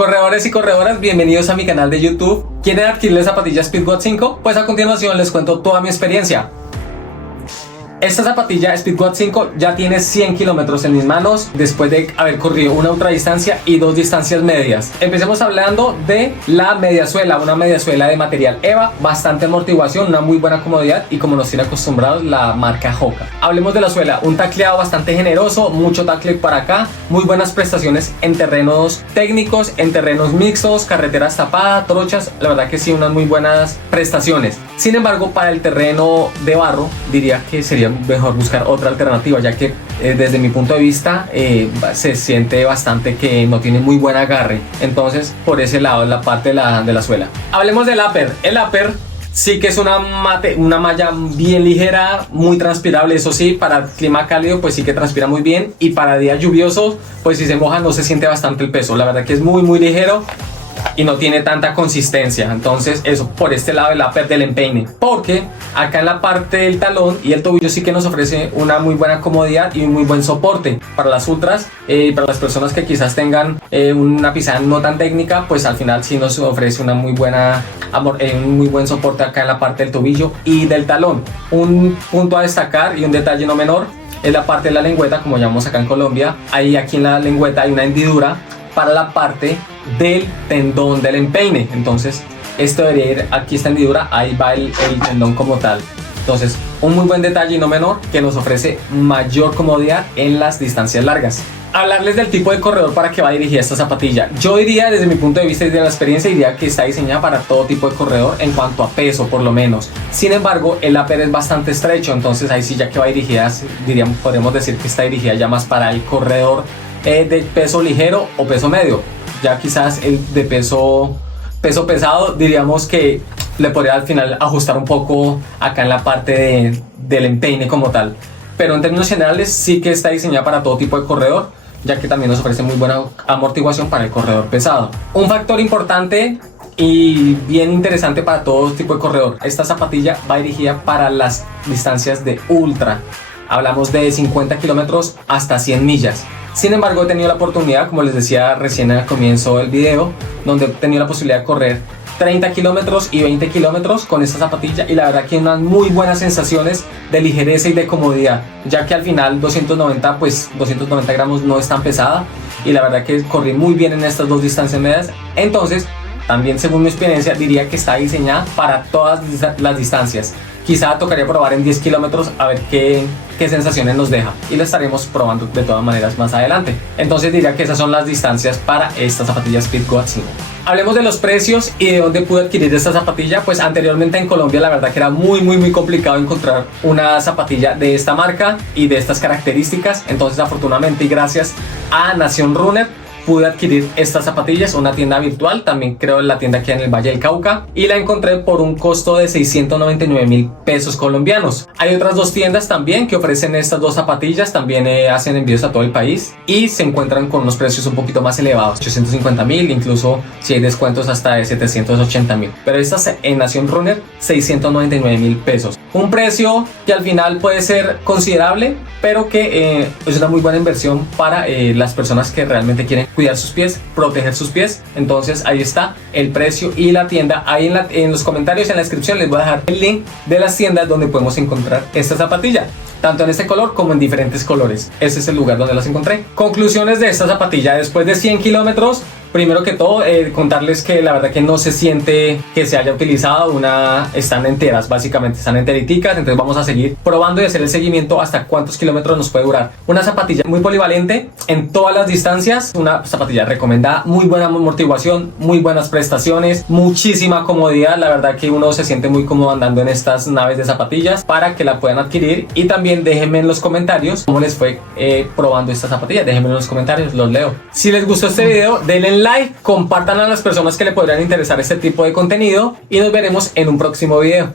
Corredores y corredoras, bienvenidos a mi canal de YouTube. ¿Quieren adquirir la zapatilla Speedgoat 5? Pues a continuación les cuento toda mi experiencia. Esta zapatilla Speedgoat 5 ya tiene 100 kilómetros en mis manos después de haber corrido una ultradistancia y dos distancias medias. Empecemos hablando de la mediasuela, una mediasuela de material EVA, bastante amortiguación, una muy buena comodidad y como nos tiene acostumbrados la marca Hoka. Hablemos de la suela, un tacleado bastante generoso, mucho tacle para acá, muy buenas prestaciones en terrenos técnicos, en terrenos mixtos, carreteras tapadas, trochas, la verdad que sí, unas muy buenas prestaciones. Sin embargo, para el terreno de barro diría que sería mejor buscar otra alternativa, ya que desde mi punto de vista se siente bastante que no tiene muy buen agarre. Entonces por ese lado la parte de la suela. Hablemos del upper. El upper sí que es una malla bien ligera, muy transpirable. Eso sí, para clima cálido pues sí que transpira muy bien, y para días lluviosos pues si se moja no se siente bastante el peso. La verdad que es muy ligero y no tiene tanta consistencia. Entonces eso por este lado del upper del empeine, porque acá en la parte del talón y el tobillo sí que nos ofrece una muy buena comodidad y un muy buen soporte para las ultras, para las personas que quizás tengan una pisada no tan técnica, pues al final sí nos ofrece una muy buena un muy buen soporte acá en la parte del tobillo y del talón. Un punto a destacar y un detalle no menor es la parte de la lengüeta, como llamamos acá en Colombia. Aquí en la lengüeta hay una hendidura para la parte del tendón del empeine. Entonces esto debería ir aquí, esta hendidura, ahí va el tendón como tal. Entonces un muy buen detalle y no menor que nos ofrece mayor comodidad en las distancias largas. Hablarles del tipo de corredor para que va dirigida esta zapatilla. Yo diría, desde mi punto de vista y de la experiencia, diría que está diseñada para todo tipo de corredor en cuanto a peso por lo menos. Sin embargo, el upper es bastante estrecho, entonces ahí sí ya que va dirigida, podemos decir que está dirigida ya más para el corredor de peso ligero o peso medio. Ya quizás el de peso pesado diríamos que le podría al final ajustar un poco acá en la parte del empeine como tal, pero en términos generales sí que está diseñada para todo tipo de corredor, ya que también nos ofrece muy buena amortiguación para el corredor pesado. Un factor importante y bien interesante para todo tipo de corredor: esta zapatilla va dirigida para las distancias de ultra. Hablamos de 50 kilómetros hasta 100 millas. Sin embargo, he tenido la oportunidad, como les decía recién al comienzo del video, donde he tenido la posibilidad de correr 30 kilómetros y 20 kilómetros con esta zapatilla, y la verdad que unas muy buenas sensaciones de ligereza y de comodidad, ya que al final 290 gramos no es tan pesada, y la verdad que corrí muy bien en estas dos distancias medias. Entonces también, según mi experiencia, diría que está diseñada para todas las distancias. Quizá tocaría probar en 10 kilómetros a ver qué sensaciones nos deja, y lo estaremos probando de todas maneras más adelante. Entonces diría que esas son las distancias para esta zapatilla Speedgoat 5. Hablemos de los precios y de dónde pude adquirir esta zapatilla. Pues anteriormente en Colombia la verdad que era muy complicado encontrar una zapatilla de esta marca y de estas características. Entonces afortunadamente y gracias a Nación Runner pude adquirir estas zapatillas, una tienda virtual, también creo en la tienda aquí en el Valle del Cauca, y la encontré por un costo de 699.000 pesos colombianos. Hay otras dos tiendas también que ofrecen estas dos zapatillas, también hacen envíos a todo el país y se encuentran con unos precios un poquito más elevados, 850.000, incluso si hay descuentos hasta de 780.000, pero estas en Nación Runner 699.000 pesos. Un precio que al final puede ser considerable, pero que es una muy buena inversión para las personas que realmente quieren cuidar sus pies, proteger sus pies. Entonces ahí está el precio y la tienda. Ahí en los comentarios, en la descripción, les voy a dejar el link de las tiendas donde podemos encontrar esta zapatilla, tanto en este color como en diferentes colores. Ese es el lugar donde las encontré. Conclusiones de esta zapatilla después de 100 kilómetros. Primero que todo, contarles que la verdad que no se siente que se haya utilizado están enteras, básicamente están enteriticas. Entonces vamos a seguir probando y hacer el seguimiento hasta cuántos kilómetros nos puede durar. Una zapatilla muy polivalente en todas las distancias, una zapatilla recomendada, muy buena amortiguación, muy buenas prestaciones, muchísima comodidad. La verdad que uno se siente muy cómodo andando en estas naves de zapatillas, para que la puedan adquirir. Y también déjenme en los comentarios cómo les fue probando esta zapatilla. Déjenme en los comentarios, los leo. Si les gustó este video, denle like, compartan a las personas que le podrían interesar este tipo de contenido y nos veremos en un próximo video.